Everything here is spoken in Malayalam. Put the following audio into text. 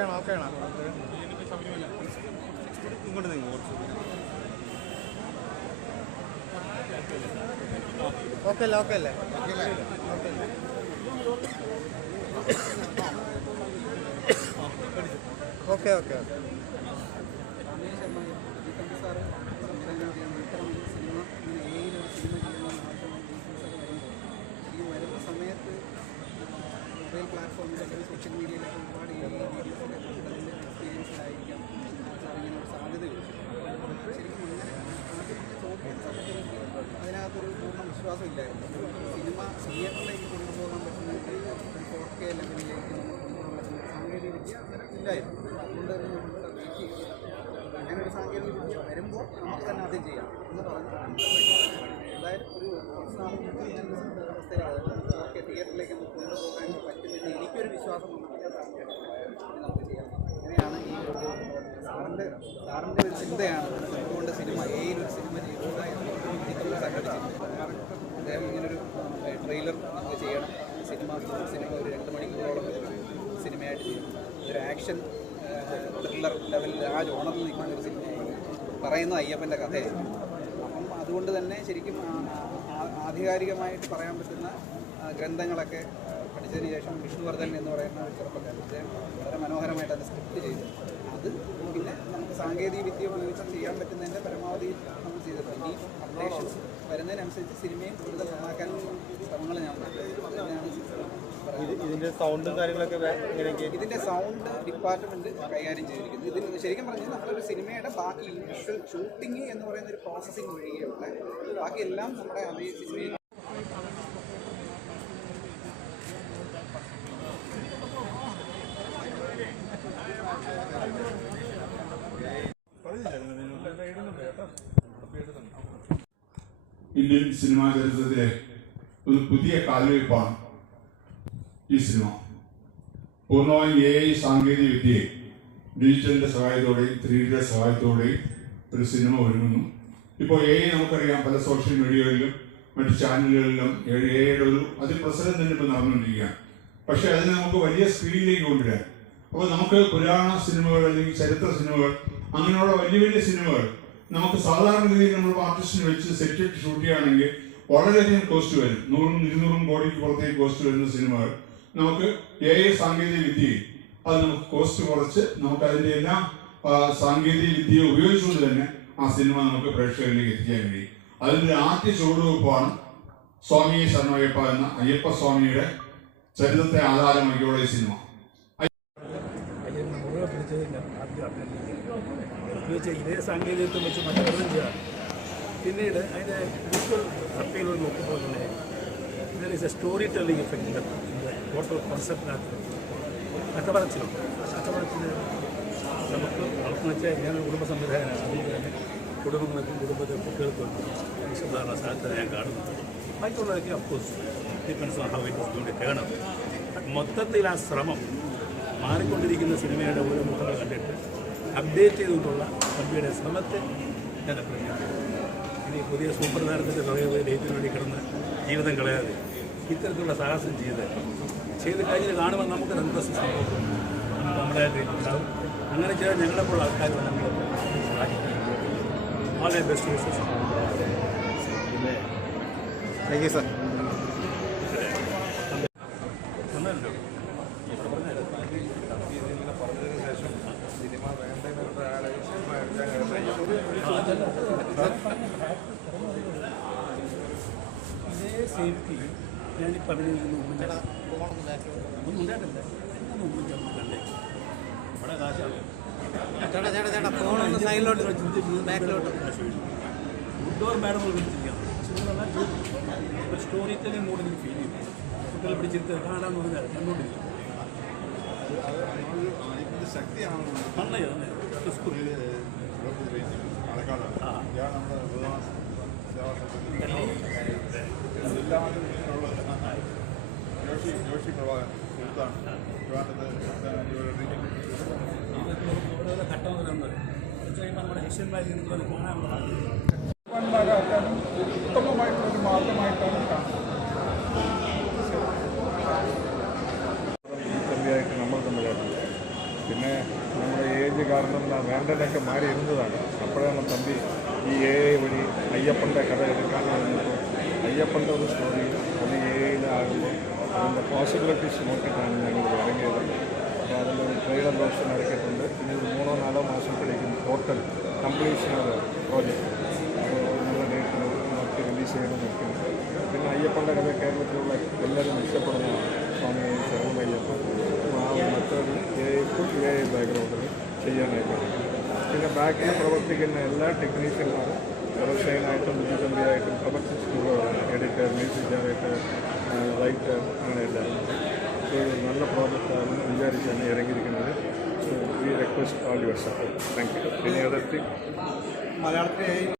ഓക്കെയാണ് ഓക്കെയാണ്. ഇങ്ങോട്ട് നിങ്ങൾ ഓക്കെ അല്ലേ ഓക്കെ അല്ലേ? Okay okay okay. സമയത്ത് മൊബൈൽ പ്ലാറ്റ്ഫോമിലൊക്കെ സോഷ്യൽ മീഡിയയിലൊക്കെ ഒരുപാട് ഈ വീഡിയോസൊക്കെ കണ്ടതിന്റെ എക്സ്പീരിയൻസിലായിരിക്കാം സാർ ഇങ്ങനെ ഒരു സാധ്യതയുണ്ട് ശരിക്കും അങ്ങനെ ആദ്യത്തെ ചോദ്യത്തിനൊക്കെ എനിക്ക് അതിനകത്തൊരു പൂർണ വിശ്വാസം ഇല്ലായിരുന്നു സിനിമ തിയേറ്ററിലേക്ക് കൊണ്ടുപോകാൻ പറ്റുന്ന ഒരു ഫോർ കെ ലെവലിലേക്ക് നമുക്ക് കൊണ്ടുപോകാൻ പറ്റുന്ന സാങ്കേതിക വിദ്യ അന്നേരം അതുകൊണ്ട് അങ്ങനെ ഒരു സാങ്കേതിക വിദ്യ വരുമ്പോൾ നമുക്ക് തന്നെ ആദ്യം ചെയ്യാം എന്ന് പറഞ്ഞു എന്തായാലും ഒരു അവസ്ഥയിലാണ് ഓക്കെ തിയേറ്ററിലേക്ക് നമുക്ക് കൊണ്ടുപോകാൻ പറ്റുമെന്ന് എനിക്കൊരു വിശ്വാസം നമുക്ക് ചെയ്യാം. അങ്ങനെയാണ് ഈ സാറിന്റെ സാറിന്റെ ചിന്തയാണ്. എന്തുകൊണ്ട് സിനിമ ഏയിൽ ഒരു സിനിമ ചെയ്യുക എന്ന് സംഘടിച്ചിട്ടുണ്ട് അദ്ദേഹം ഇങ്ങനൊരു ട്രെയിലർ നമുക്ക് ചെയ്യണം. സിനിമ സിനിമ ഒരു രണ്ട് മണിക്കൂറോളം സിനിമയായിട്ട് ചെയ്യും ഒരു ആക്ഷൻ ത്രില്ലർ ലെവലിൽ ആ ജോണറിൽ നിൽക്കുന്ന ഒരു സിനിമ പറയുന്ന അയ്യപ്പന്റെ കഥയായിരുന്നു. അപ്പം അതുകൊണ്ട് തന്നെ ശരിക്കും ആധികാരികമായിട്ട് പറയാൻ പറ്റുന്ന ഗ്രന്ഥങ്ങളൊക്കെ പഠിച്ചതിന് ശേഷം വിഷ്ണുവർദ്ധൻ എന്ന് പറയുന്ന ഒരു ചെറുപ്പക്കാരൻ അദ്ദേഹം വളരെ മനോഹരമായിട്ട് അത് സ്ക്രിപ്റ്റ് ചെയ്തു. അത് പിന്നെ നമുക്ക് സാങ്കേതിക വിദ്യ ഉപയോഗിച്ച് ചെയ്യാൻ പറ്റുന്നതിന്റെ പരമാവധി നമ്മൾ ചെയ്തിട്ടുണ്ട്. ഇനി അപ്ഡേഷൻസ് വരുന്നതിനനുസരിച്ച് സിനിമയും കൂടുതൽ നന്നാക്കാനുള്ള ശ്രമങ്ങൾ ഞാൻ നടത്തും. ഇതിന്റെ സൗണ്ടും കാര്യങ്ങളൊക്കെ ഇതിന്റെ സൗണ്ട് ഡിപ്പാർട്ട്മെന്റ് കൈകാര്യം ചെയ്തിരിക്കുന്നത് ഇതിന് ശരിക്കും പറഞ്ഞാൽ നമ്മളൊരു സിനിമയുടെ ബാക്കി വിഷ്വൽ ഷൂട്ടിംഗ് എന്ന് പറയുന്ന ഒരു പ്രോസസ്സിംഗ് ഒഴികെയുള്ള ബാക്കി എല്ലാം നമ്മുടെ അതേ സിനിമയിൽ ഇന്ത്യൻ സിനിമാ ചരിത്രത്തിലെ ഒരു പുതിയ കാൽവയ്പ്പാണ് ഈ സിനിമ പൂർണമായും എ ഐ സാങ്കേതിക വിദ്യയെ ഡിജിറ്റലിന്റെ സഹായത്തോടെയും ത്രീ ഡിയുടെ സഹായത്തോടെയും ഒരു സിനിമ ഒരുങ്ങുന്നു. ഇപ്പോൾ എ ഐ നമുക്കറിയാം പല സോഷ്യൽ മീഡിയകളിലും മറ്റു ചാനലുകളിലും എ ഐയുടെ ഒരു അതിപ്രസരം തന്നെ ഇപ്പോൾ നടന്നുകൊണ്ടിരിക്കുകയാണ്. പക്ഷെ അതിനെ നമുക്ക് വലിയ സ്ക്രീനിലേക്ക് കൊണ്ടുവരാം അപ്പോൾ നമുക്ക് പുരാണ സിനിമകൾ അല്ലെങ്കിൽ ചരിത്ര സിനിമകൾ അങ്ങനെയുള്ള വലിയ വലിയ സിനിമകൾ നമുക്ക് സാധാരണ രീതിയിൽ നമ്മൾ ആർട്ടിസ്റ്റിന് വെച്ച് സെറ്റ് ഷൂട്ട് ചെയ്യുകയാണെങ്കിൽ വളരെയധികം കോസ്റ്റ് വരും. നൂറും ഇരുന്നൂറും കോടിക്ക് പുറത്തേക്ക് കോസ്റ്റ് വരുന്ന സിനിമകൾ. നമുക്ക് എ ഐ സാങ്കേതിക വിദ്യയിൽ അത് നമുക്ക് കോസ്റ്റ് കുറച്ച് നമുക്ക് അതിന്റെ എല്ലാ സാങ്കേതിക വിദ്യയെ ഉപയോഗിച്ചുകൊണ്ട് തന്നെ ആ സിനിമ നമുക്ക് പ്രേക്ഷകരിലേക്ക് എത്തിക്കാൻ കഴിയും. അതിന്റെ ആദ്യ ചുവടുവെപ്പാണ് സ്വാമി ശരണയ്യപ്പ എന്ന അയ്യപ്പ സ്വാമിയുടെ ചരിത്രത്തെ ആധാരമാക്കിയുള്ള ഈ സിനിമ ഇതേ സാങ്കേതികത്വം വെച്ച് മറ്റൊന്നും ചെയ്യാം പിന്നീട് അതിന്റെ വിഷ്വൽ അപ്പീലുകൾ നോക്കുമ്പോൾ തന്നെ ഇതിൽ is a story telling effect total കോൺസെപ്റ്റിനകത്ത് കഥപറച്ചിലുണ്ട് കഥപറച്ചിൽ നമുക്ക് അവർക്ക് വെച്ചാൽ ഞാൻ കുടുംബ സംവിധായകനാണ് തന്നെ കുടുംബങ്ങൾക്കും കുടുംബത്തെ കുട്ടികൾക്കും വിശദമായ സാധ്യത ഞാൻ കാണുന്നുണ്ട് ബാക്കിയുള്ളതൊക്കെ of course depends on how it is going to turn out മൊത്തത്തിൽ ആ ശ്രമം മാറിക്കൊണ്ടിരിക്കുന്ന സിനിമയുടെ ഓരോ മുഖങ്ങൾ കണ്ടിട്ട് അപ്ഡേറ്റ് ചെയ്തുകൊണ്ടുള്ള കമ്പിയുടെ ശ്രമത്തെ ഞാൻ അഭിനന്ദിക്കുന്നു. ഇനി പുതിയ സൂപ്പർ താരത്തിന്റെ പുറകെ പോയി ഡേറ്റിന് വേണ്ടി കിടന്ന് ജീവിതം കളയാതെ ഇത്തരത്തിലുള്ള സാഹസം ചെയ്ത് ചെയ്ത് കഴിഞ്ഞ് കാണുമ്പോൾ നമുക്ക് ഇൻട്രസ്റ്റ് സംഭവിക്കും. നമ്മുടെ ഉണ്ടാവും. അങ്ങനെ ചെയ്താൽ ഞങ്ങളെപ്പോലുള്ള ആൾക്കാർ നമ്മൾ വളരെ ബെസ്റ്റ് വിശ്വസം താങ്ക് യു സാർ നന്നല്ലോ ഇതേ സേഫ്റ്റി ഞാനിപ്പോൾ അഭിനയിക്കുന്ന ഒന്നും ഉണ്ടായിട്ടില്ല ഉമ്മന്റെ കണ്ടേ ഇവിടെ കാശാണ് ചേട്ടാ ചേട്ടാ ചേട്ടാ ഫോണൊന്ന് സൈഡിലോട്ട് ബാക്കിലോട്ട് ഔട്ട്ഡോർ മാഡം വിളിച്ചിരിക്കുകയാണ് സ്റ്റോറി തന്നെ എനിക്ക് ഫീൽ ചെയ്യും കുട്ടികളെ പിടിച്ചിരുത്ത് കാണാന്ന് പറഞ്ഞാൽ കണ്ടുകൊണ്ടിരിക്കും ശക്തിയാണ് ആ. നമ്മുടെ ശിഷ്യന്മാർ എനിക്കത് കാണാനുള്ള ഭഗവാന്മാരാക്കാനും ഉത്തമമായിട്ടുള്ളൊരു മാർഗമായിട്ടാണ് കാണുന്നത്. നമ്മൾ തമ്മിലായിട്ട് പിന്നെ കാരണം ഞാൻ വേണ്ടതൊക്കെ മാറി ഇരുന്നതാണ്. അപ്പോഴാണ് തമ്പി ഈ എ ഐ വഴി അയ്യപ്പന്റെ കഥ എടുക്കാൻ പറഞ്ഞപ്പോൾ അയ്യപ്പന്റെ ഒരു സ്റ്റോറി അത് എ ഐയിലാകുമ്പോൾ അതിന്റെ പോസിബിലിറ്റീസ് നോക്കിയിട്ടാണ് ഞങ്ങൾ ഇറങ്ങിയത്. അപ്പോൾ അതിലൊരു ഒരു ട്രെയിലർ നടക്കിയിട്ടുണ്ട് ഇനി മൂന്നോ നാലോ മാസത്തിലേക്കും ടോട്ടൽ കംപ്ലീഷൻ ഓഫ് പ്രോജക്റ്റ് നല്ല ഡേറ്റിൽ നമുക്ക് റിലീസ് ചെയ്യണം നോക്കുന്നു പിന്നെ അയ്യപ്പന്റെ കഥ കേരളത്തിലുള്ള എല്ലാവരും ഇഷ്ടപ്പെടുന്നതാണ് സ്വാമി ശരണമയ്യപ്പൻ അപ്പോൾ ആ മറ്റൊരു എ ഫുൾ എ ബാക്ക്ഗ്രൗണ്ടിൽ ചെയ്യാനായിട്ട് പിന്നെ ബാക്കിൽ പ്രവർത്തിക്കുന്ന എല്ലാ ടെക്നീഷ്യന്മാരും വ്യവസായനായിട്ടും ബുദ്ധിതമ്പിയായിട്ടും പ്രവർത്തിച്ചിട്ടുള്ളവരാണ്. എഡിറ്റർ മ്യൂസിക് ഡയറക്ടർ റൈറ്റർ അങ്ങനെ എല്ലാവരും സോ ഇത് നല്ല പ്രോജക്റ്റാണ് വിചാരിച്ചാണ് ഇറങ്ങിയിരിക്കുന്നത് so we request all your support thank you പിന്നെ അതർ തിങ് മലയാളത്തിലെ